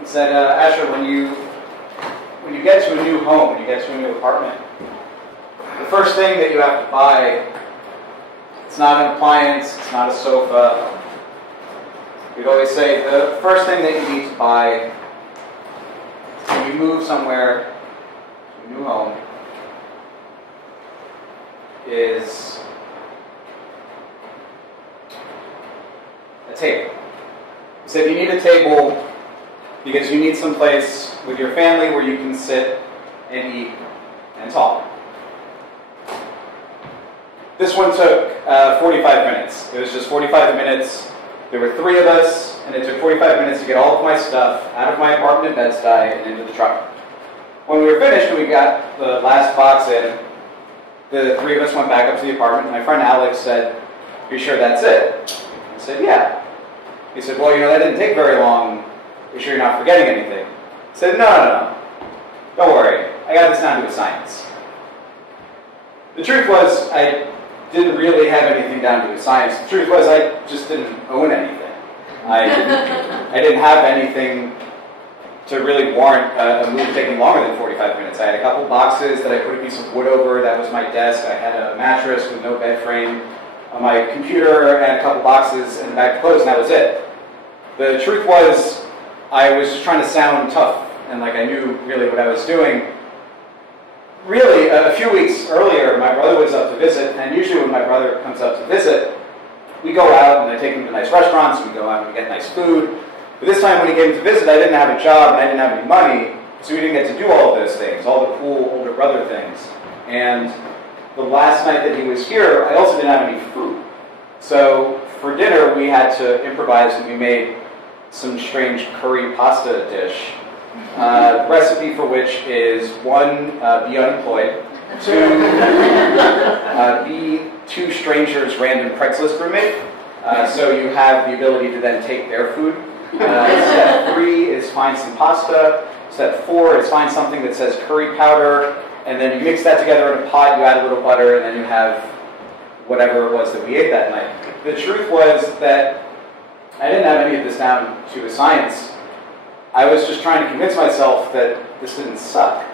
He said, Asher, when you get to a new home, when you get to a new apartment, the first thing that you have to buy, it's not an appliance, it's not a sofa. We'd always say the first thing that you need to buy when you move somewhere to a new home is a table. He said you need a table because you need some place with your family where you can sit and eat and talk. This one took 45 minutes. It was just 45 minutes. There were 3 of us, and it took 45 minutes to get all of my stuff out of my apartment in Bed-Stuy and into the truck. When we were finished and we got the last box in, the 3 of us went back up to the apartment. My friend Alex said, "Are you sure that's it?" I said, "Yeah." He said, "Well, that didn't take very long. Are you sure you're not forgetting anything?" I said, No. Don't worry. I got this down to a science." The truth was, I didn't really have anything down to a science. The truth was, I just didn't own anything. I didn't have anything to really warrant a move taking longer than 45 minutes. I had a couple boxes that I put a piece of wood over. That was my desk. I had a mattress with no bed frame, my computer, and a couple boxes and a bag of clothes, and that was it. The truth was, I was just trying to sound tough, and like I knew really what I was doing. Really, a few weeks earlier, my brother was up to visit, and usually when my brother comes up to visit, we go out and I take him to nice restaurants, we go out and we get nice food. But this time when he came to visit, I didn't have a job and I didn't have any money, so we didn't get to do all of those things, all the cool older brother things. And the last night that he was here, I also didn't have any food. So for dinner, we had to improvise, and we made some strange curry pasta dish. Recipe for which is 1, be unemployed, 2, be 2 strangers' random Craigslist roommate, so you have the ability to then take their food. Step 3 is find some pasta. Step 4 is find something that says curry powder, and then you mix that together in a pot, you add a little butter, and then you have whatever it was that we ate that night. The truth was that I didn't have any of this down to a science. I was just trying to convince myself that this didn't suck.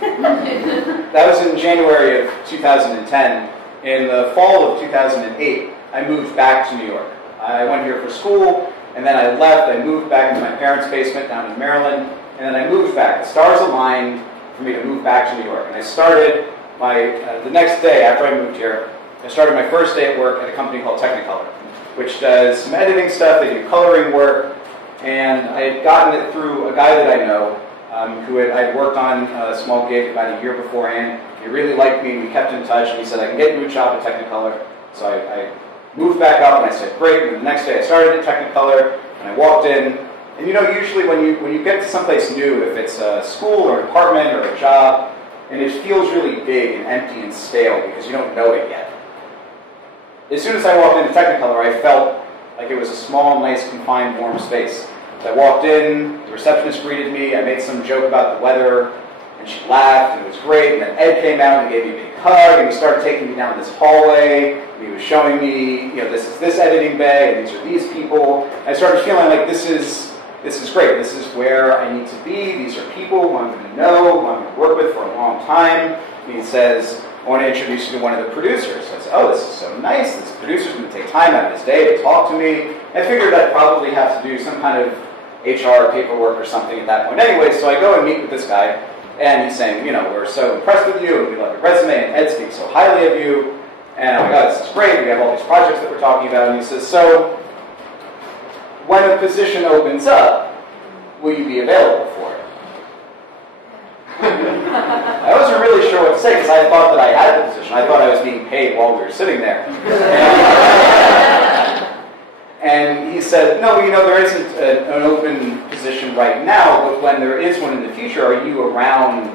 That was in January of 2010. In the fall of 2008, I moved back to New York. I went here for school, and then I left. I moved back into my parents' basement down in Maryland, and then I moved back. The stars aligned for me to move back to New York. And I started the next day after I moved here, I started my first day at work at a company called Technicolor, which does some editing stuff. They do coloring work. And I had gotten it through a guy that I know who I'd worked on a small gig about a year beforehand. He really liked me, and we kept in touch, and he said, "I can get you a job at Technicolor." So I moved back up, and I said, "Great." And the next day I started at Technicolor, and I walked in. And usually when you get to someplace new, if it's a school or an apartment or a job, and it feels really big and empty and stale because you don't know it yet. As soon as I walked into Technicolor, I felt like it was a small, nice, confined, warm space. So I walked in, the receptionist greeted me, I made some joke about the weather, and she laughed, and it was great, and then Ed came out and gave me a big hug, and he started taking me down this hallway, and he was showing me, this is this editing bay, and these are these people. I started feeling like this is great, this is where I need to be, these are people who I'm going to know, who I'm going to work with for a long time. And he says, "I want to introduce you to one of the producers." I said, "Oh, this is so nice. This producer's going to take time out of his day to talk to me." I figured I'd probably have to do some kind of HR paperwork or something at that point anyway, so I go and meet with this guy, and he's saying, "We're so impressed with you, and we love your resume, and Ed speaks so highly of you." And I'm like, "Oh, this is great. We have all these projects that we're talking about." And he says, "So, when a position opens up, will you be available for it?" I wasn't really sure what to say because I thought that I had the position. I thought I was being paid while we were sitting there. And he said, "No, there isn't an open position right now, but when there is one in the future, are you around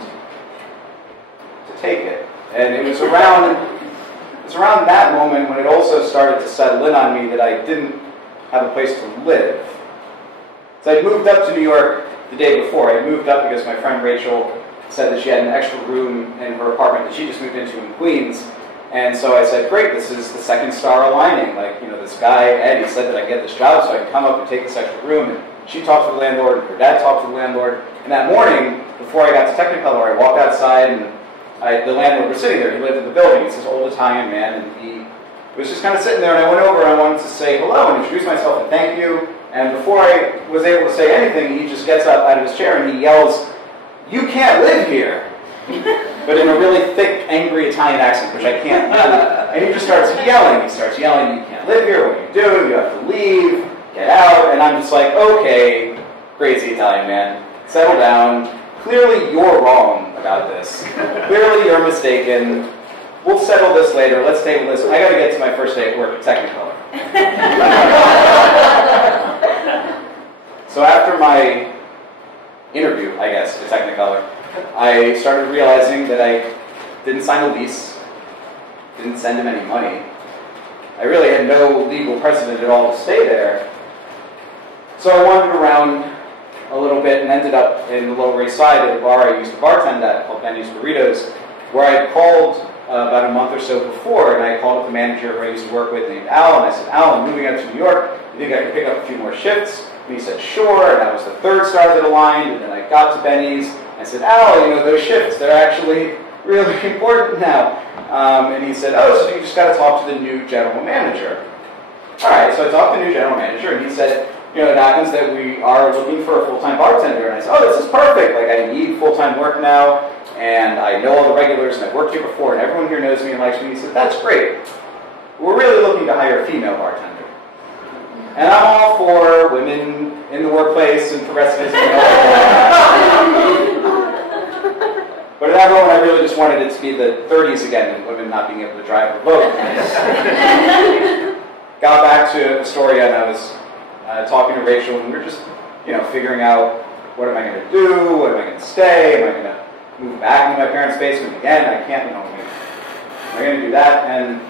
to take it?" And it was around that moment when it also started to settle in on me that I didn't have a place to live. So I'd moved up to New York the day before. I moved up because my friend Rachel said that she had an extra room in her apartment that she just moved into in Queens. And so I said, "Great, this is the second star aligning. This guy, Ed, he said that I get this job, so I can come up and take this extra room." And she talked to the landlord, her dad talked to the landlord. And that morning, before I got to Technicolor, I walked outside and the landlord was sitting there. He lived in the building. He's this old Italian man, and he was just kind of sitting there, and I went over and I wanted to say hello and introduce myself and thank you. And before I was able to say anything, he just gets up out of his chair and he yells, "You can't live here!" But in a really thick, angry Italian accent, which I can't do. And he just starts yelling. He starts yelling, "You can't live here, what are you doing? You have to leave, get out." And I'm just like, okay, crazy Italian man, settle down. Clearly you're wrong about this. Clearly you're mistaken. We'll settle this later. Let's table this. I got to get to my first day at work at Technicolor. So after my interview, I guess, at Technicolor, I started realizing that I didn't sign a lease, didn't send him any money. I really had no legal precedent at all to stay there. So I wandered around a little bit and ended up in the Lower East Side at a bar I used to bartend at called Benny's Burritos, where I had called about a month or so before, and I called up the manager who I used to work with named Al, and I said, "Al, I'm moving out to New York. You think I could pick up a few more shifts?" And he said, "Sure," and that was the third star that aligned, and then I got to Benny's. I said, "Al, those shifts, they're actually really important now." And he said, "Oh, so you just got to talk to the new general manager." All right, so I talked to the new general manager, and he said, "It happens that we are looking for a full-time bartender." And I said, "Oh, this is perfect. Like, I need full-time work now, and I know all the regulars, and I've worked here before, and everyone here knows me and likes me." He said, "That's great. We're really looking to hire a female bartender." And I'm all for women in the workplace and progressivism and all that. But at that moment, I really just wanted it to be the 30s again, and women not being able to drive or vote. Got back to Astoria, and I was talking to Rachel, and we were just, figuring out, what am I going to do? What am I going to stay? Am I going to move back into my parents' basement again? I can't, am I going to do that? And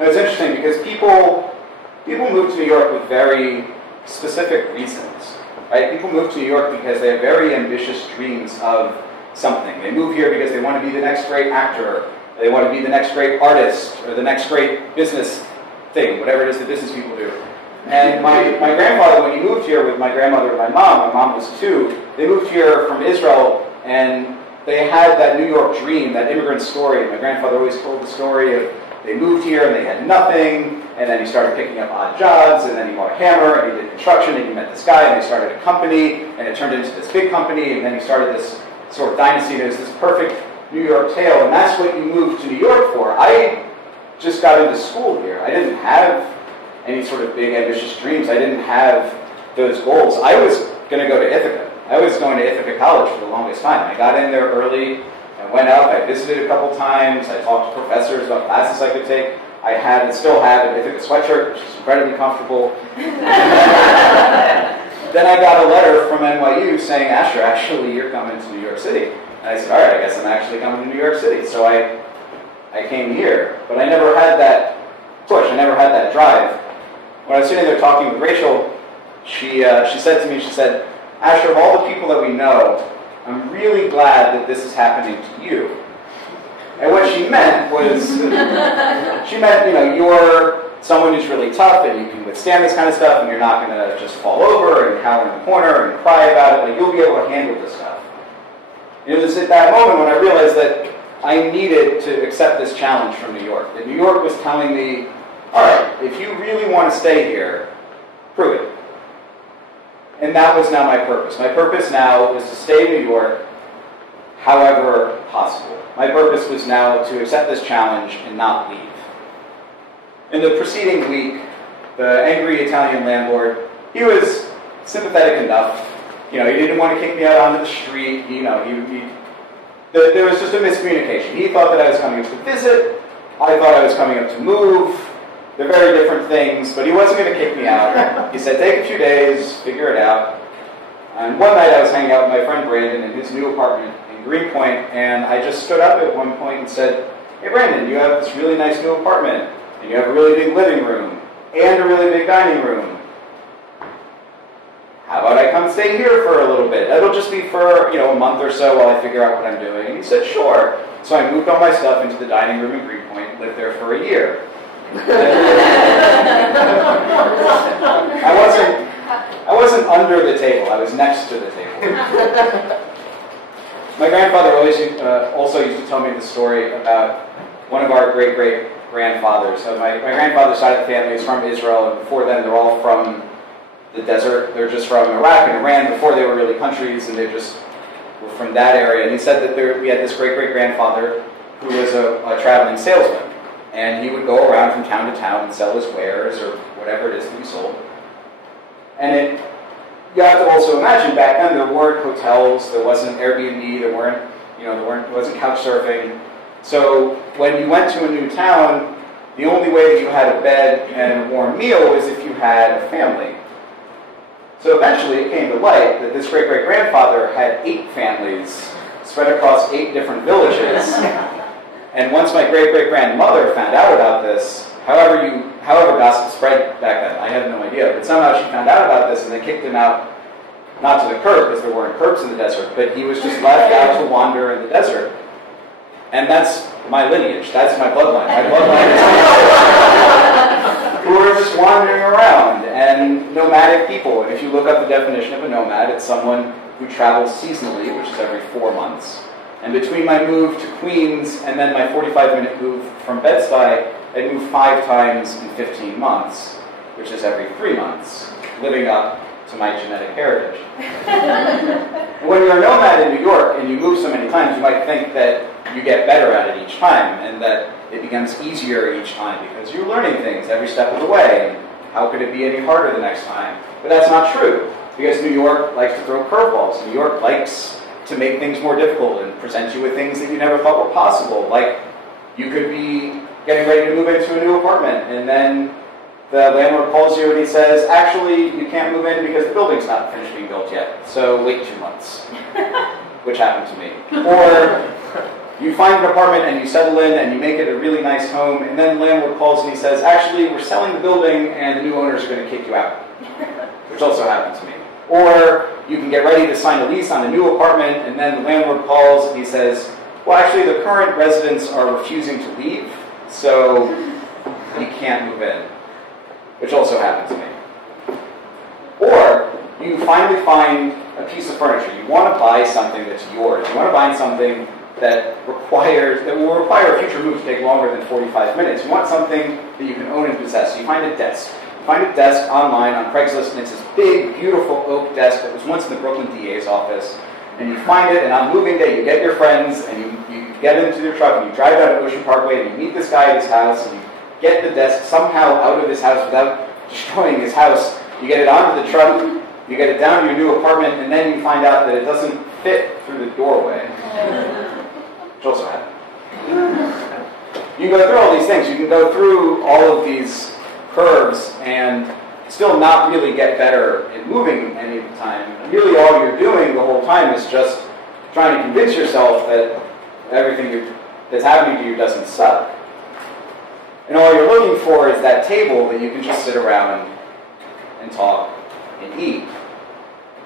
it's interesting because people move to New York with very specific reasons, right? People move to New York because they have very ambitious dreams of something. They move here because they want to be the next great actor, they want to be the next great artist, or the next great business thing, whatever it is that business people do. And my grandfather, when he moved here with my grandmother and my mom was 2, they moved here from Israel, and they had that New York dream, that immigrant story. My grandfather always told the story of they moved here and they had nothing, and then he started picking up odd jobs, and then he bought a hammer, and he did construction, and he met this guy, and they started a company, and it turned into this big company, and then he started this sort of dynasty, and it was this perfect New York tale, and that's what you moved to New York for. I just got into school here. I didn't have any sort of big ambitious dreams. I didn't have those goals. I was going to go to Ithaca. I was going to Ithaca College for the longest time. I got in there early. I went up. I visited a couple times. I talked to professors about classes I could take. I had and still have an Ithaca sweatshirt, which is incredibly comfortable. Then I got a letter from NYU saying, "Asher, actually, you're coming to New York City." And I said, "All right, I guess I'm actually coming to New York City." So I came here, but I never had that push. I never had that drive. When I was sitting there talking with Rachel, she said to me, she said, "Asher, of all the people that we know, I'm really glad that this is happening to you." And what she meant was, you're someone who's really tough and you can withstand this kind of stuff and you're not going to just fall over and cower in the corner and cry about it. Like, you'll be able to handle this stuff. It was at that moment when I realized that I needed to accept this challenge from New York. That New York was telling me, all right, if you really want to stay here, prove it. And that was now my purpose. My purpose now was to stay in New York however possible. My purpose was now to accept this challenge and not leave. In the preceding week, the angry Italian landlord, he was sympathetic enough. He didn't want to kick me out onto the street. There was just a miscommunication. He thought that I was coming up to visit. I thought I was coming up to move. They're very different things, but he wasn't going to kick me out. He said, "Take a few days, figure it out." And one night I was hanging out with my friend Brandon in his new apartment in Greenpoint, and I just stood up at one point and said, "Hey Brandon, you have this really nice new apartment, and you have a really big living room, and a really big dining room. How about I come stay here for a little bit? It'll just be for, a month or so while I figure out what I'm doing." And he said, "Sure." So I moved all my stuff into the dining room in Greenpoint, lived there for a year. I wasn't under the table, I was next to the table. My grandfather also used to tell me the story about one of our great-great-grandfathers. So my grandfather's side of the family is from Israel, and before then they're all from the desert. They're just from Iraq and Iran before they were really countries, and they just were from that area. And he said that we had this great-great-grandfather who was a traveling salesman. And he would go around from town to town and sell his wares or whatever it is that he sold. And you have to also imagine back then there weren't hotels, there wasn't Airbnb, there wasn't couch surfing. So when you went to a new town, the only way that you had a bed and a warm meal was if you had a family. So eventually it came to light that this great-great-grandfather had 8 families spread across 8 different villages. And once my great-great-grandmother found out about this, however gossip spread back then, I have no idea, but somehow she found out about this and they kicked him out, not to the curb, because there weren't curbs in the desert, but he was just left out to wander in the desert. And that's my lineage, that's my bloodline. My bloodline is who are just wandering around, and nomadic people. And if you look up the definition of a nomad, it's someone who travels seasonally, which is every 4 months. And between my move to Queens and then my 45-minute move from Bed-Stuy, I moved 5 times in 15 months, which is every 3 months, living up to my genetic heritage. When you're a nomad in New York and you move so many times, you might think that you get better at it each time and that it becomes easier each time because you're learning things every step of the way. And how could it be any harder the next time? But that's not true, because New York likes to throw curveballs. New York likes to make things more difficult and present you with things that you never thought were possible. Like, you could be getting ready to move into a new apartment, and then the landlord calls you and he says, actually, you can't move in because the building's not finished being built yet, so wait 2 months, which happened to me. Or you find an apartment and you settle in and you make it a really nice home, and then the landlord calls and he says, actually, we're selling the building and the new owners are going to kick you out, which also happened to me. Or you can get ready to sign a lease on a new apartment, and then the landlord calls and he says, well, actually, the current residents are refusing to leave, so you can't move in, which also happened to me. Or you finally find a piece of furniture. You want to buy something that's yours. You want to buy something that will require a future move to take longer than 45 minutes. You want something that you can own and possess. So you find a desk. You find a desk online on Craigslist, and it's this big, beautiful oak desk that was once in the Brooklyn DA's office. And you find it, and on moving day, you get your friends, and you get into your truck, and you drive down to Ocean Parkway, and you meet this guy at his house, and you get the desk somehow out of his house without destroying his house. You get it onto the truck, you get it down to your new apartment, and then you find out that it doesn't fit through the doorway. Which also happened. You can go through all these things. You can go through all of these curves and still not really get better at moving any of the time. Really all you're doing the whole time is just trying to convince yourself that everything that's happening to you doesn't suck. And all you're looking for is that table that you can just sit around and talk and eat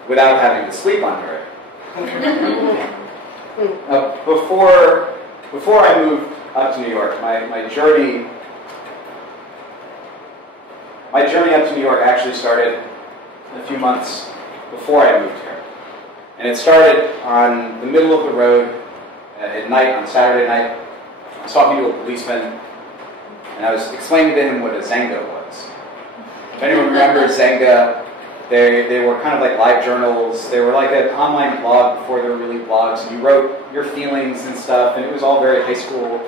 without having to sleep under it. Before I moved up to New York, my journey up to New York actually started a few months before I moved here. And it started on the middle of the road at night, on Saturday night. I was talking to a policeman, and I was explaining to him what a Zanga was. If anyone remembers Zanga, they were kind of like live journals. They were like an online blog before there were really blogs, and you wrote your feelings and stuff, and it was all very high school.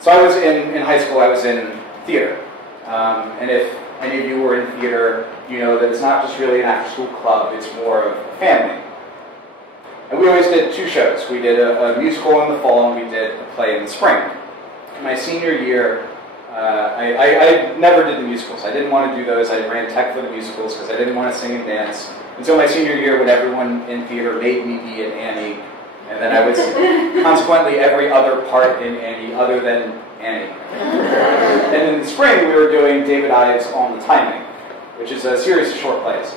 So I was in high school, I was in theater. And if any of you were in theater, you know that it's not just really an after-school club, it's more of a family. And we always did 2 shows. We did a musical in the fall, and we did a play in the spring. My senior year, I never did the musicals. I didn't want to do those. I ran tech for the musicals because I didn't want to sing and dance. Until my senior year, when everyone in theater made me be an Annie, and then I was consequently every other part in Annie other than Annie. And in the spring, we were doing David Ives' On the Timing, which is a series of short plays.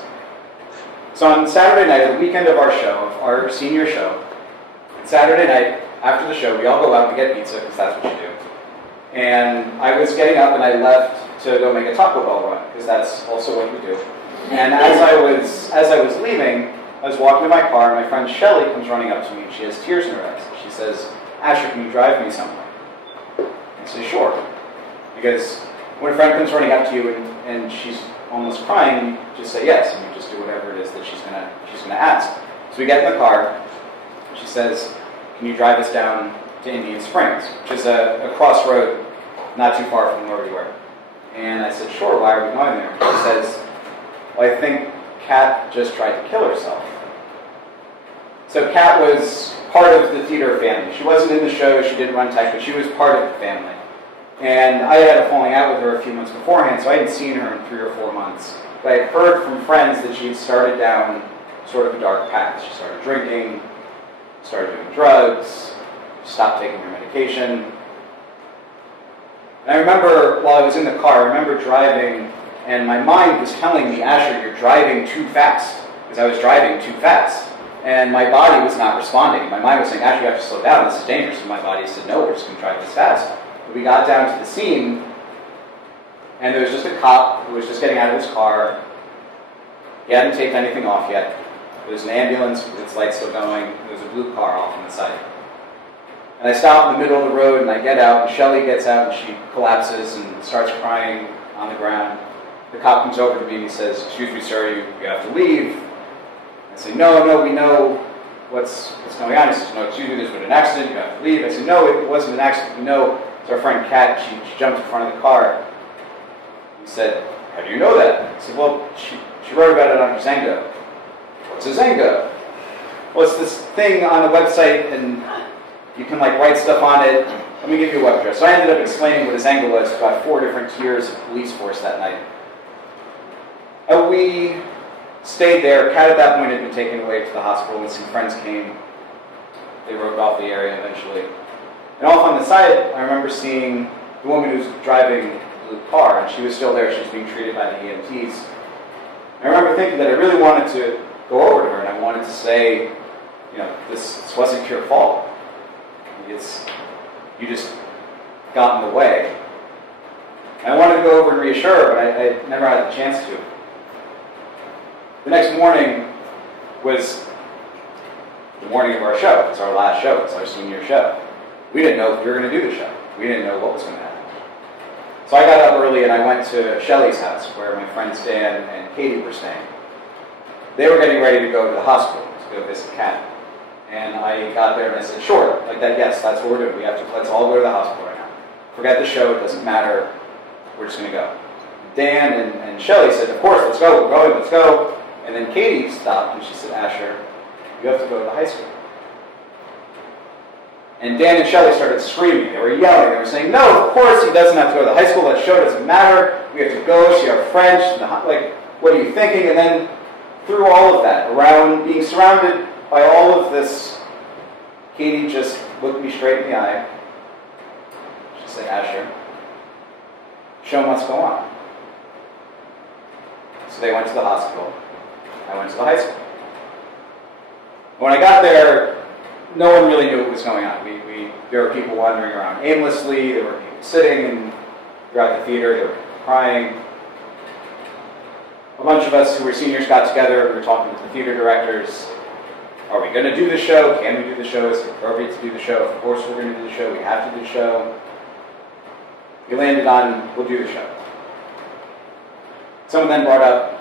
So on Saturday night, the weekend of our show, of our senior show, Saturday night, after the show, we all go out to get pizza, because that's what you do. And I was getting up and I left to go make a Taco Bell run, because that's also what we do. And as I was leaving, I was walking to my car, and my friend Shelly comes running up to me, and she has tears in her eyes. She says, "Asher, can you drive me somewhere?" I say, "Sure." Because when a friend comes running up to you and she's almost crying, you just say yes, and you just do whatever it is that she's gonna ask. So we get in the car, and she says, "Can you drive us down to Indian Springs?" which is a crossroad not too far from where we were. And I said, "Sure, why are we going there?" She says, "Well, I think Kat just tried to kill herself." So Kat was part of the theater family. She wasn't in the show, she didn't run tech, but she was part of the family. And I had a falling out with her a few months beforehand, so I hadn't seen her in 3 or 4 months. But I had heard from friends that she had started down sort of a dark path. She started drinking, started doing drugs, stopped taking her medication. And I remember, while I was in the car, I remember driving, and my mind was telling me, "Asher, you're driving too fast," because I was driving too fast. And my body was not responding. My mind was saying, "Asher, you have to slow down, this is dangerous." And my body said, "No, we're just going to drive this fast." But we got down to the scene, and there was just a cop who was just getting out of his car. He hadn't taped anything off yet. There was an ambulance with its lights still going. There was a blue car off on the side. And I stop in the middle of the road, and I get out, and Shelly gets out, and she collapses and starts crying on the ground. The cop comes over to me and he says, "Excuse me, sir, you have to leave." I say, no, we know what's going on. He says, "No, excuse me, there's been an accident, you have to leave." I said, "No, it wasn't an accident. We know it's our friend Kat. She jumped in front of the car." He said, "How do you know that?" I said, "Well, she wrote about it on her Zengo." "What's a Zengo?" "Well, it's this thing on a website, and you can write stuff on it. Let me give you a web address." So I ended up explaining what a Zengo was to about 4 different tiers of police force that night. We stayed there. Kat at that point had been taken away to the hospital, and some friends came. They roped off the area eventually. And off on the side, I remember seeing the woman who was driving the car, and she was still there. She was being treated by the EMTs. I remember thinking that I really wanted to go over to her, and I wanted to say, this wasn't your fault. You just got in the way. And I wanted to go over and reassure her, but I never had the chance to. The next morning was the morning of our show. It's our last show. It's our senior show. We didn't know if we were going to do the show. We didn't know what was going to happen. So I got up early and I went to Shelly's house, where my friends Dan and Katie were staying. They were getting ready to go to the hospital to go visit Kat. And I got there and I said, "Sure, like that, yes, that's what we're doing. Let's all go to the hospital right now. Forget the show, it doesn't matter. We're just going to go." Dan and Shelly said, "Of course, let's go, we're going, let's go." And then Katie stopped and she said, "Asher, you have to go to the high school." And Dan and Shelly started screaming. They were yelling. They were saying, "No, of course he doesn't have to go to the high school. That show doesn't matter. We have to go see our friends. What are you thinking?" And then through all of that, around being surrounded by all of this, Katie just looked me straight in the eye. She said, "Asher, show must go on." So they went to the hospital. I went to the high school. When I got there, no one really knew what was going on. There were people wandering around aimlessly. There were people sitting throughout the theater. There were people crying. A bunch of us who were seniors got together. We were talking with the theater directors. Are we going to do the show? Can we do the show? Is it appropriate to do the show? Of course we're going to do the show. We have to do the show. We landed on, we'll do the show. Someone then brought up,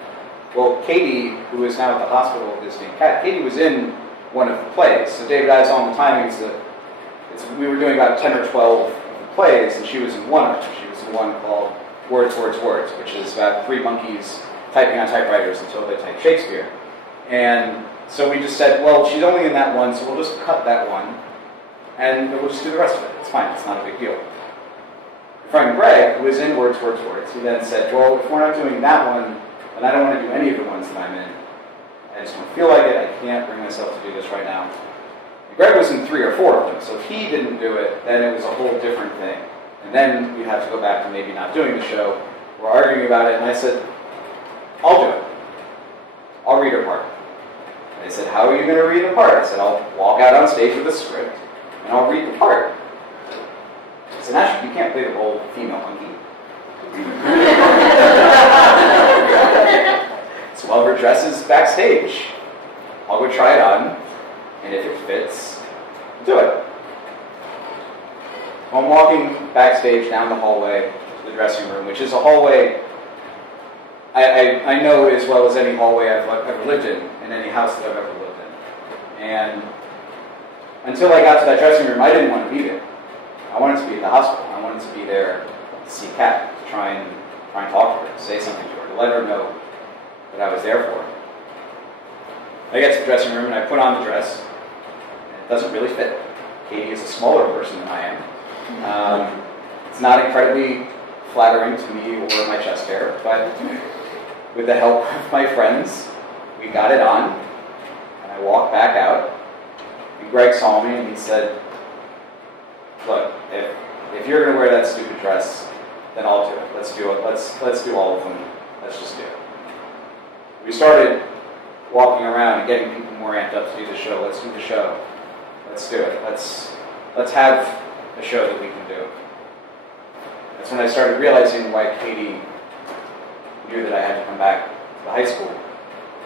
well, Katie, who is now at the hospital visiting Kat, Katie was in one of the plays. So David has on the timing. We were doing about 10 or 12 of the plays, and she was in one of them. She was in one called Words, Words, Words, which is about 3 monkeys typing on typewriters until they type Shakespeare. And so we just said, well, she's only in that one, so we'll just cut that one, and we'll just do the rest of it. It's fine. It's not a big deal. My friend Greg, who was in Words, Words, Words, he then said, well, if we're not doing that one, then I don't want to do any of the ones that I'm in. I just don't feel like it. I can't bring myself to do this right now. And Greg was in 3 or 4 of them, so if he didn't do it, then it was a whole different thing. And then we'd have to go back to maybe not doing the show. We're arguing about it, and I said, I'll do it. I'll read her part. And they said, how are you going to read the part? I said, I'll walk out on stage with a script, and I'll read the part. I said, Asher, you can't play the role of female monkey. Well, her dress is backstage. I'll go try it on, and if it fits, do it. I'm walking backstage down the hallway to the dressing room, which is a hallway I know as well as any hallway I've ever lived in any house that I've ever lived in. And until I got to that dressing room, I didn't want to be there. I wanted to be at the hospital. I wanted to be there to see Kat, to try and talk to her, to say something to her, to let her know that I was there for her. I get to the dressing room and I put on the dress. And it doesn't really fit. Katie is a smaller person than I am. It's not incredibly flattering to me or my chest hair, but with the help of my friends, we got it on, and I walked back out, and Greg saw me and he said, look, if you're going to wear that stupid dress, then I'll do it. Let's do it. Let's do all of them. Let's just do it. We started walking around and getting people more amped up to do the show. Let's do the show. Let's do it. Let's have a show that we can do. That's when I started realizing why Katie knew that I had to come back to the high school.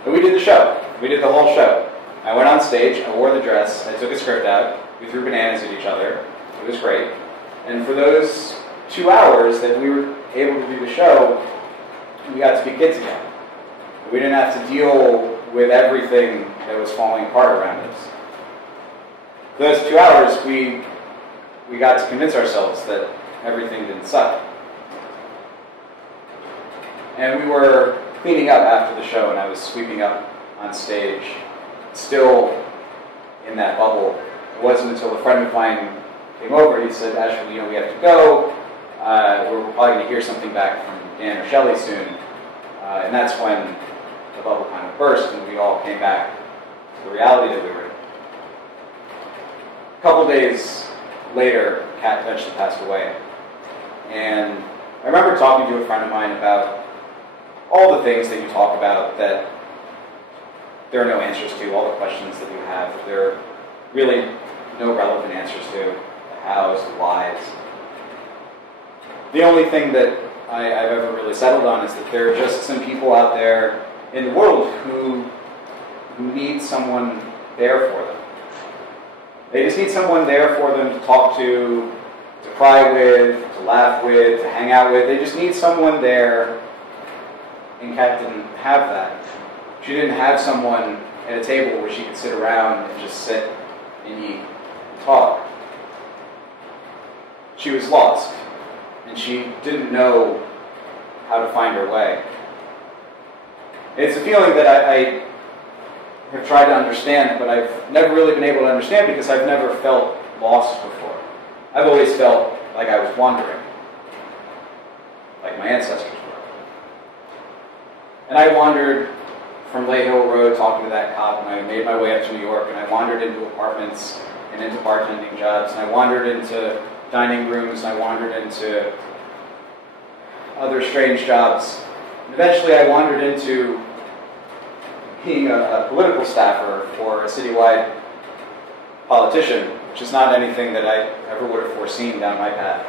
But we did the show. We did the whole show. I went on stage, I wore the dress, I took a script out, we threw bananas at each other. It was great. And for those 2 hours that we were able to do the show, we got to be kids again. We didn't have to deal with everything that was falling apart around us. For those 2 hours, we got to convince ourselves that everything didn't suck. And we were cleaning up after the show, and I was sweeping up on stage, still in that bubble. It wasn't until a friend of mine came over, he said, Asher, we have to go. We're probably going to hear something back from Dan or Shelley soon. And that's when the bubble kind of burst, and we all came back to the reality that we were in. A couple days later, Kat eventually passed away. And I remember talking to a friend of mine about all the things that you talk about that there are no answers to, all the questions that you have, that there are really no relevant answers to, the hows, the whys. The only thing that I've ever really settled on is that there are just some people out there in the world who need someone there for them. They just need someone there for them to talk to cry with, to laugh with, to hang out with. They just need someone there, and Kat didn't have that. She didn't have someone at a table where she could sit around and just sit and eat and talk. She was lost, and she didn't know how to find her way. It's a feeling that I have tried to understand, but I've never really been able to understand because I've never felt lost before. I've always felt like I was wandering, like my ancestors were. And I wandered from Lay Hill Road talking to that cop, and I made my way up to New York, and I wandered into apartments and into bartending jobs, and I wandered into dining rooms, and I wandered into other strange jobs. And eventually I wandered into being a political staffer for a citywide politician, which is not anything that I ever would have foreseen down my path.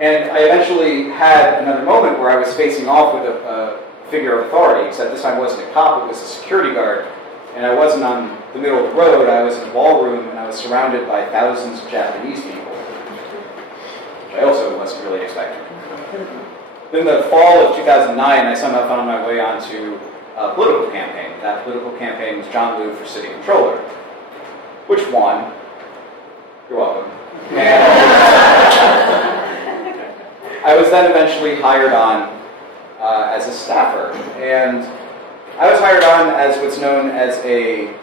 And I eventually had another moment where I was facing off with a figure of authority, except this time it wasn't a cop, it was a security guard. And I wasn't on the middle of the road, I was in a ballroom, and I was surrounded by thousands of Japanese people, which I also wasn't really expecting. In the fall of 2009, I somehow found my way onto a political campaign. That political campaign was John Liu for city controller, which won. You're welcome. I was then eventually hired on as a staffer, and I was hired on as what's known as a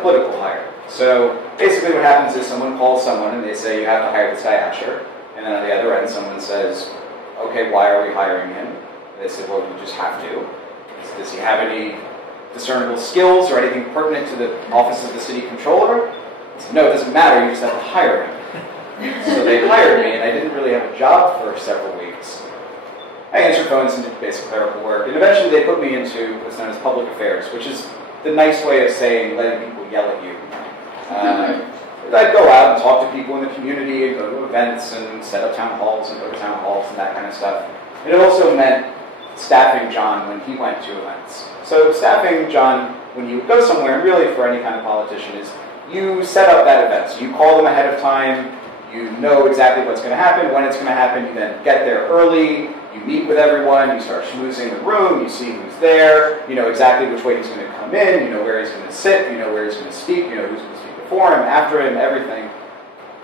political hire. So basically, what happens is someone calls someone and they say you have to hire this guy Asher, and then on the other end, someone says, "Okay, why are we hiring him?" They say, "Well, you just have to. Does he have any discernible skills or anything pertinent to the office of the city controller?" I said, "No, it doesn't matter. You just have to hire him." So they hired me, and I didn't really have a job for several weeks. I answered phones and did basic clerical work, and eventually they put me into what's known as public affairs, which is the nice way of saying letting people yell at you. I'd go out and talk to people in the community and go to events and set up town halls and go to town halls and that kind of stuff. It also meant staffing John when he went to events. So staffing John when you would go somewhere, and really for any kind of politician, is you set up that event. So you call them ahead of time, you know exactly what's going to happen, when it's going to happen, you then get there early, you meet with everyone, you start schmoozing the room, you see who's there, you know exactly which way he's going to come in, you know where he's going to sit, you know where he's going to speak, you know who's going to speak before him, after him, everything.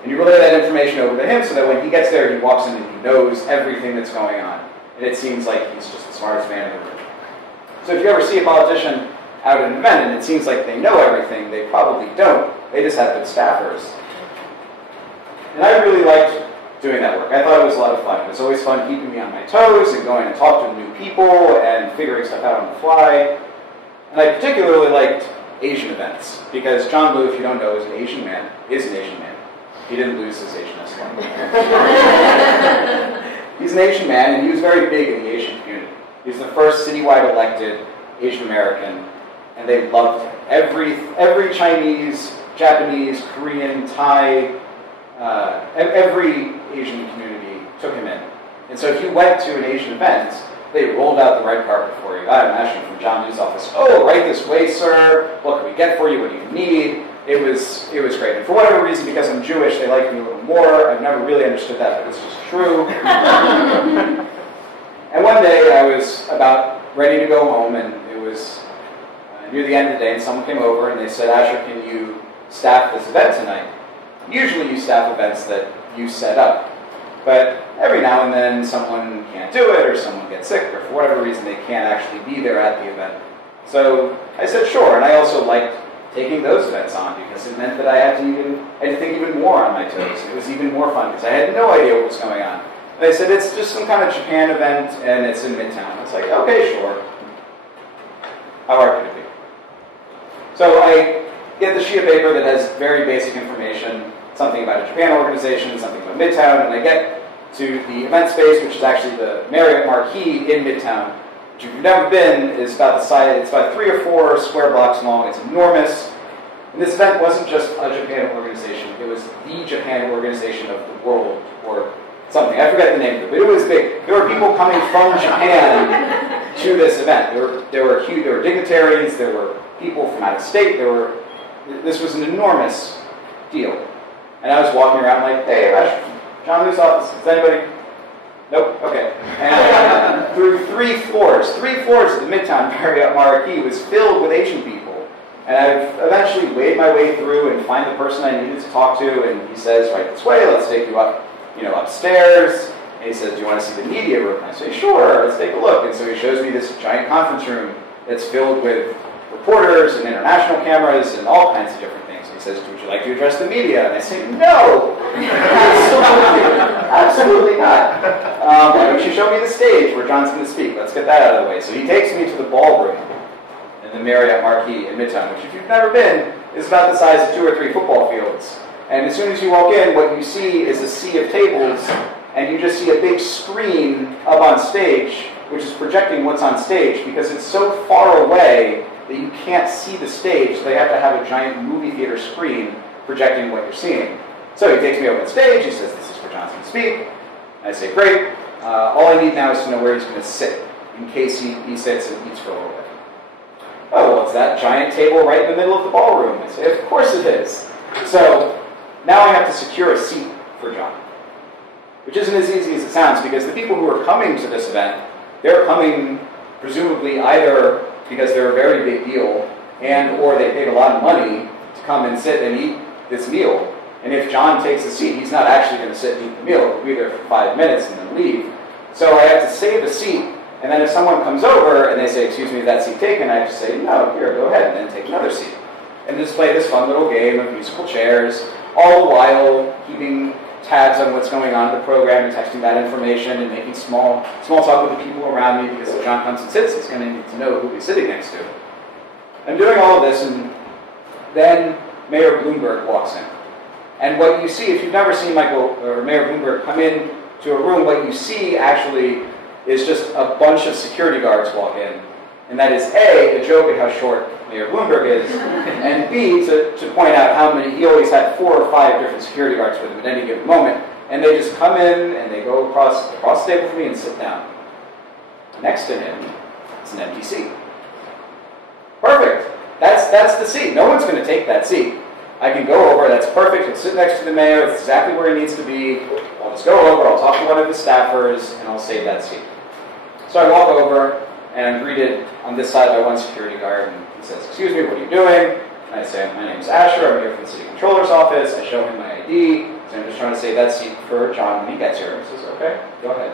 And you relay that information over to him so that when he gets there, he walks in and he knows everything that's going on. And it seems like he's just the smartest man in the room. So if you ever see a politician out at an event and it seems like they know everything, they probably don't. They just have good staffers. And I really liked doing that work. I thought it was a lot of fun. It was always fun keeping me on my toes and going and talk to new people and figuring stuff out on the fly. And I particularly liked Asian events because John Blue, if you don't know, is an Asian man. He didn't lose his Asianness. He's an Asian man, and he was very big in the Asian community. He was the first citywide elected Asian American, and they loved him. Every Chinese, Japanese, Korean, Thai, every Asian community took him in. And so if you went to an Asian event, they rolled out the red carpet for you. I'm Asher from John Blue's office. Oh, right this way, sir. What can we get for you? What do you need? It was great. And for whatever reason, because I'm Jewish, they like me a little more. I've never really understood that, but it's just true. And one day, I was about ready to go home, and it was near the end of the day, and someone came over, and they said, Asher, can you staff this event tonight? Usually you staff events that you set up, but every now and then someone can't do it, or someone gets sick, or for whatever reason they can't actually be there at the event. So I said sure, and I also liked taking those events on because it meant that I had to think even more on my toes. It was even more fun because I had no idea what was going on. And they said, it's just some kind of Japan event, and it's in Midtown. I was like, okay, sure. How hard could it be? So I get the sheet of paper that has very basic information, something about a Japan organization, something about Midtown, and I get to the event space, which is actually the Marriott Marquis in Midtown, which if you've never been, is about the size, it's about 3 or 4 square blocks long, it's enormous. And this event wasn't just a Japan organization, it was the Japan organization of the world, or something. I forget the name of it, but it was big. There were people coming from Japan to this event. There were dignitaries, there were people from out of state, this was an enormous deal. And I was walking around like, hey, Asher, John Blue's office, is anybody? Nope, okay. And through 3 floors of the Midtown Marriott Marquis was filled with Asian people. And I've eventually weighed my way through and find the person I needed to talk to, and he says, right this way, let's take you up, upstairs. And he says, do you want to see the media room? And I say, sure, let's take a look. And so he shows me this giant conference room that's filled with reporters and international cameras and all kinds of different things. And he says, would you like to address the media? And I say, no, absolutely not. Why don't you show me the stage where John's going to speak? Let's get that out of the way. So he takes me to the ballroom in the Marriott Marquis in Midtown, which if you've never been, is about the size of 2 or 3 football fields. And as soon as you walk in, what you see is a sea of tables, and you just see a big screen up on stage, which is projecting what's on stage, because it's so far away that you can't see the stage, so they have to have a giant movie theater screen projecting what you're seeing. So he takes me over the stage, he says, this is where John's going to speak. I say, great. All I need now is to know where he's going to sit, in case he sits and eats for a little bit. Oh, well, it's that giant table right in the middle of the ballroom. I say, of course it is. So now I have to secure a seat for John, which isn't as easy as it sounds, because the people who are coming to this event, they're coming presumably either because they're a very big deal, and or they paid a lot of money to come and sit and eat this meal. And if John takes a seat, he's not actually going to sit and eat the meal. He'll be there for 5 minutes and then leave. So I have to save a seat, and then if someone comes over and they say, excuse me, is that seat taken? I have to say, no, here, go ahead, and then take another seat. And just play this fun little game of musical chairs, all the while keeping tabs on what's going on in the program and texting that information and making small talk with the people around me, because if John comes and sits, he's going to need to know who he's sitting next to. I'm doing all of this, and then Mayor Greenberg walks in. And what you see, if you've never seen Mayor Greenberg come in to a room, what you see actually is just a bunch of security guards walk in. And that is A, a joke at how short Mayor Greenberg is, and B, to point out how many, he always had 4 or 5 different security guards with him at any given moment, and they just come in and they go across the table for me and sit down. Next to him is an empty seat. Perfect. That's the seat. No one's going to take that seat. I can go over, that's perfect, he'll sit next to the mayor, it's exactly where he needs to be. I'll just go over, I'll talk to one of the staffers, and I'll save that seat. So I walk over, and I'm greeted on this side by one security guard, and he says, "Excuse me, what are you doing?" And I say, "My name's Asher, I'm here from the city controller's office." I show him my ID, so I'm just trying to save that seat for John when he gets here. He says, "Okay, go ahead."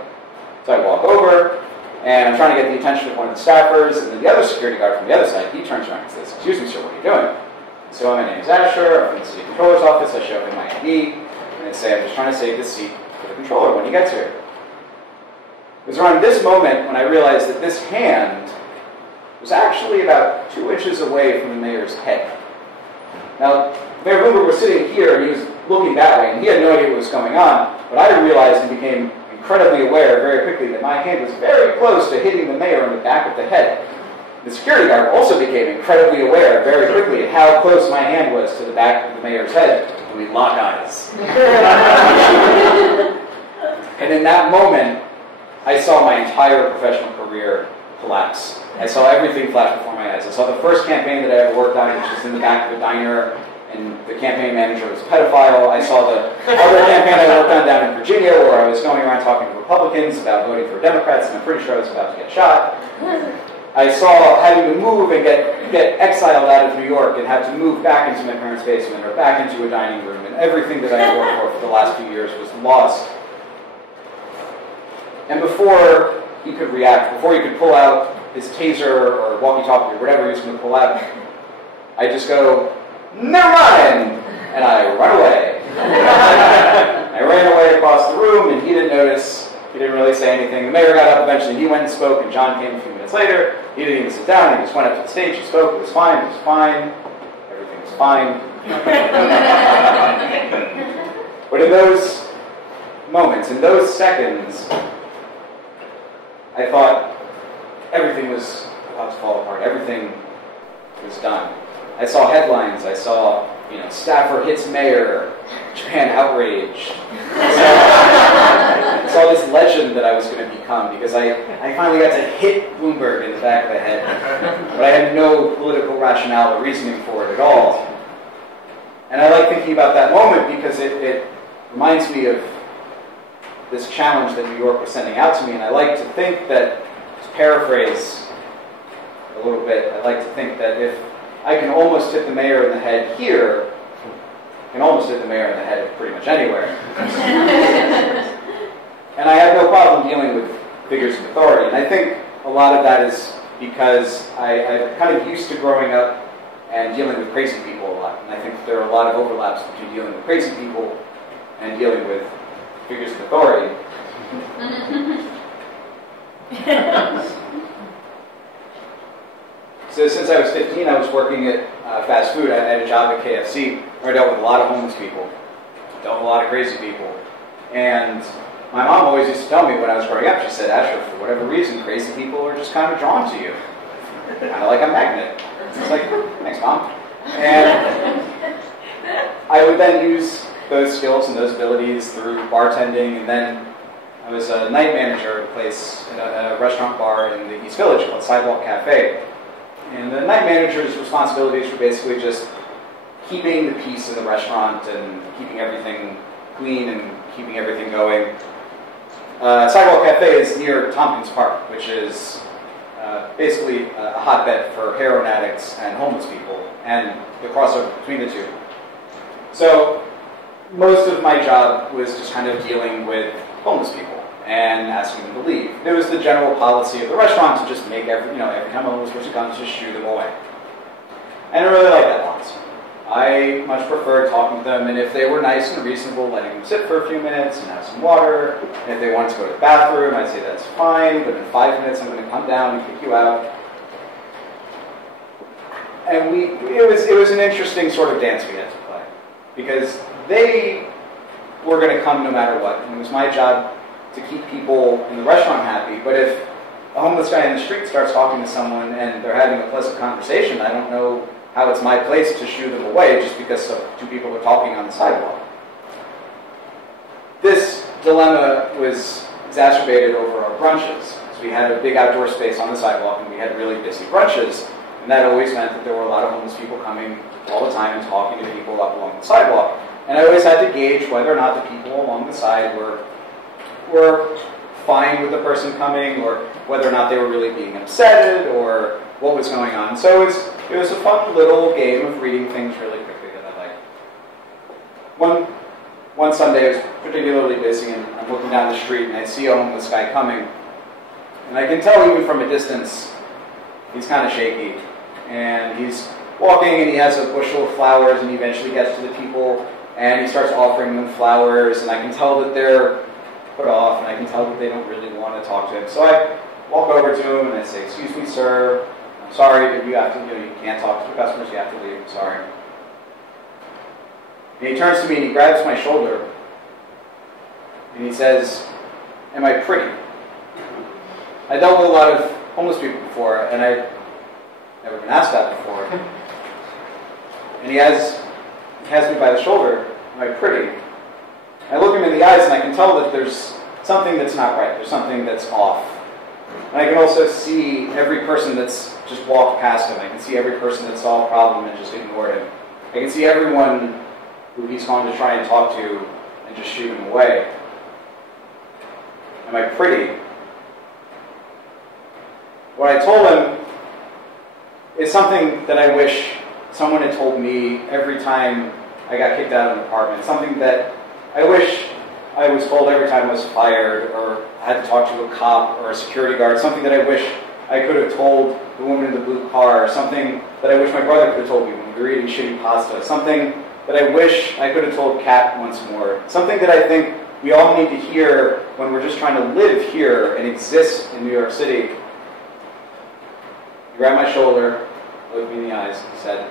So I walk over, and I'm trying to get the attention of one of the staffers, and then the other security guard from the other side, he turns around and says, "Excuse me, sir, what are you doing?" So my name is Asher, I'm from the city controller's office, I show him my ID, and I say, "I'm just trying to save this seat for the controller when he gets here." It was around this moment when I realized that this hand was actually about 2 inches away from the mayor's head. Now, Mayor Greenberg was sitting here, and he was looking that way, and he had no idea what was going on, but I realized and became incredibly aware very quickly that my hand was very close to hitting the mayor on the back of the head. The security guard also became incredibly aware very quickly of how close my hand was to the back of the mayor's head, and we locked eyes. And in that moment, I saw my entire professional career collapse. I saw everything flash before my eyes. I saw the first campaign that I ever worked on, which was in the back of a diner, and the campaign manager was a pedophile. I saw the other campaign I worked on down in Virginia, where I was going around talking to Republicans about voting for Democrats, and I'm pretty sure I was about to get shot. I saw having to move and get exiled out of New York and have to move back into my parents' basement or back into a dining room, and everything that I had worked for the last few years was lost. And before he could react, before he could pull out his taser or walkie-talkie or whatever he was going to pull out, I just go, "Never mind!" And I run away. I ran away across the room, and he didn't notice. He didn't really say anything. The mayor got up eventually, he went and spoke, and John came a few minutes later. He didn't even sit down, he just went up to the stage, he spoke, it was fine, everything was fine. But in those moments, in those seconds, I thought everything was about to fall apart, everything was done. I saw headlines, I saw, staffer hits mayor, Japan outraged. I saw this legend that I was going to become because I finally got to hit Bloomberg in the back of the head. But I had no political rationale or reasoning for it at all. And I like thinking about that moment because it reminds me of this challenge that New York was sending out to me. And I like to think that, to paraphrase a little bit, I like to think that if I can almost hit the mayor in the head here, I can almost hit the mayor in the head pretty much anywhere. And I have no problem dealing with figures of authority. And I think a lot of that is because I'm kind of used to growing up and dealing with crazy people a lot. And I think there are a lot of overlaps between dealing with crazy people and dealing with figures of authority. So since I was 15, I was working at fast food. I had a job at KFC where I dealt with a lot of homeless people, dealt with a lot of crazy people. And my mom always used to tell me when I was growing up, she said, "Asher, for whatever reason, crazy people are just kind of drawn to you. Kind of like a magnet." It's like, "Thanks, Mom." And I would then use those skills and those abilities through bartending, and then I was a night manager at a place, at a restaurant bar in the East Village called Sidewalk Cafe. And the night manager's responsibilities were basically just keeping the peace in the restaurant and keeping everything clean and keeping everything going. Sidewalk Cafe is near Tompkins Park, which is basically a hotbed for heroin addicts and homeless people, and the crossover between the two. So most of my job was just kind of dealing with homeless people and asking them to leave. It was the general policy of the restaurant to just make every time a homeless person comes, just shoo them away. And I really like that policy. I much preferred talking to them, and if they were nice and reasonable, letting them sit for a few minutes and have some water. And if they wanted to go to the bathroom, I'd say that's fine, but in 5 minutes I'm going to come down and kick you out. And it was an interesting sort of dance we had to play, because they were going to come no matter what, and it was my job to keep people in the restaurant happy. But if a homeless guy in the street starts talking to someone and they're having a pleasant conversation, I don't know how it's my place to shoo them away just because two people are talking on the sidewalk. This dilemma was exacerbated over our brunches. because we had a big outdoor space on the sidewalk, and we had really busy brunches. And that always meant that there were a lot of homeless people coming all the time and talking to people up along the sidewalk. And I always had to gauge whether or not the people along the side were fine with the person coming, or whether or not they were really being upset, or what was going on. So it was a fun little game of reading things really quickly that I liked. One Sunday I was particularly busy, and I'm looking down the street, and I see a homeless guy coming. And I can tell even from a distance, he's kind of shaky. And he's walking, and he has a bushel of flowers, and he eventually gets to the people, and he starts offering them flowers, and I can tell that they're put off, and I can tell that they don't really want to talk to him. So I walk over to him, and I say, "Excuse me, sir, I'm sorry, but you have to, you can't talk to the customers, you have to leave, I'm sorry." And he turns to me, and he grabs my shoulder, and he says, "Am I pretty?" I dealt with a lot of homeless people before, and I've never been asked that before. And he has me by the shoulder, "Am I pretty?" I look him in the eyes, and I can tell that there's something that's not right. There's something that's off. And I can also see every person that's just walked past him. I can see every person that saw a problem and just ignored him. I can see everyone who he's gone to try and talk to and just shoot him away. Am I pretty? What I told him is something that I wish someone had told me every time I got kicked out of an apartment. Something that I wish I was told every time I was fired, or had to talk to a cop or a security guard. Something that I wish I could have told the woman in the blue car. Something that I wish my brother could have told me when we were eating shitty pasta. Something that I wish I could have told Kat once more. Something that I think we all need to hear when we're just trying to live here and exist in New York City. He grabbed my shoulder, looked me in the eyes, and said,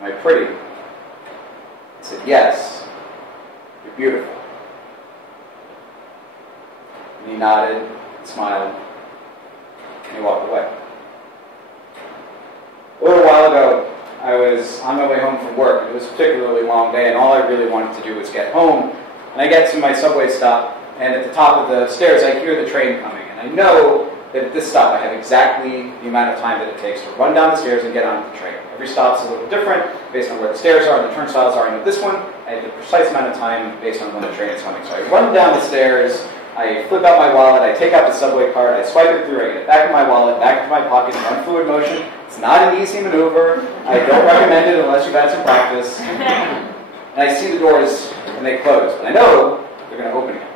"Am I pretty?" I said, "Yes, you're beautiful." And he nodded, and smiled, and he walked away. A little while ago, I was on my way home from work. It was a particularly long day, and all I really wanted to do was get home. And I get to my subway stop, and at the top of the stairs, I hear the train coming. And I know that at this stop, I have exactly the amount of time that it takes to run down the stairs and get onto the train. Every stop's a little different based on where the stairs are and the turnstiles are. And with this one, I have the precise amount of time based on when the train is coming. So I run down the stairs, I flip out my wallet, I take out the subway card, I swipe it through, I get it back in my wallet, back into my pocket, run fluid motion. It's not an easy maneuver. I don't recommend it unless you've had some practice. And I see the doors, and they close. But I know they're going to open again.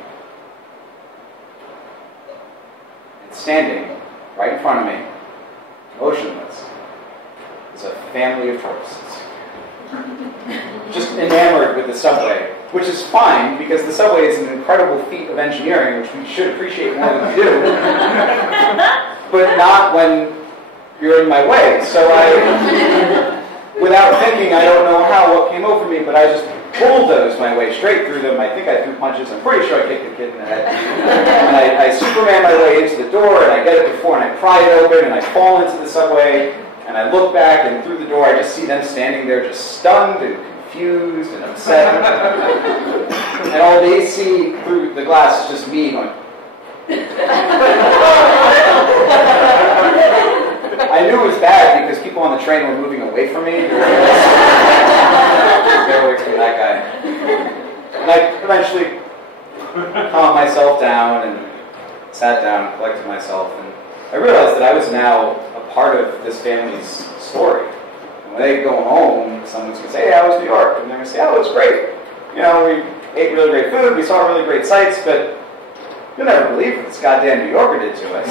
And standing right in front of me, motionless, is a family of tourists. Just enamored with the subway, which is fine, because the subway is an incredible feat of engineering, which we should appreciate more than we do. But not when you're in my way. So without thinking, I don't know what came over me, but I just bulldozed my way straight through them. I think I threw punches. I'm pretty sure I kicked the kid in the head. And I Superman my way into the door, and I get it before, and I pry it open, and I fall into the subway, and I look back, and through the door, I just see them standing there just stunned and confused and upset. And all they see through the glass is just me going. I knew it was bad because people on the train were moving away from me. Stay away from that guy. And I eventually calmed myself down and sat down, collected myself, and I realized that I was now a part of this family's story. And when they go home, someone's going to say, "Hey, how was New York?" And they're going to say, "Oh, it was great. You know, we ate really great food, we saw really great sights, but you'll never believe what this goddamn New Yorker did to us."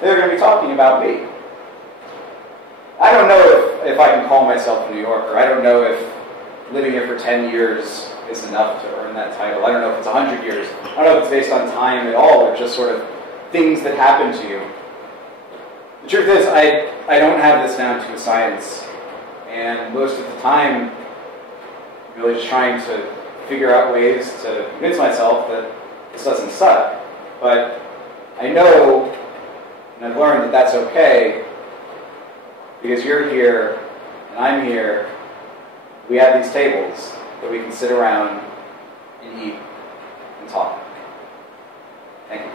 They're going to be talking about me. I don't know if I can call myself a New Yorker. I don't know if living here for 10 years is enough to earn that title. I don't know if it's 100 years. I don't know if it's based on time at all, or just sort of things that happen to you. The truth is, I don't have this down to a science. And most of the time, I'm really just trying to figure out ways to convince myself that this doesn't suck. But I know, and I've learned that that's okay, because you're here, and I'm here. We have these tables that we can sit around and eat and talk. Thank you.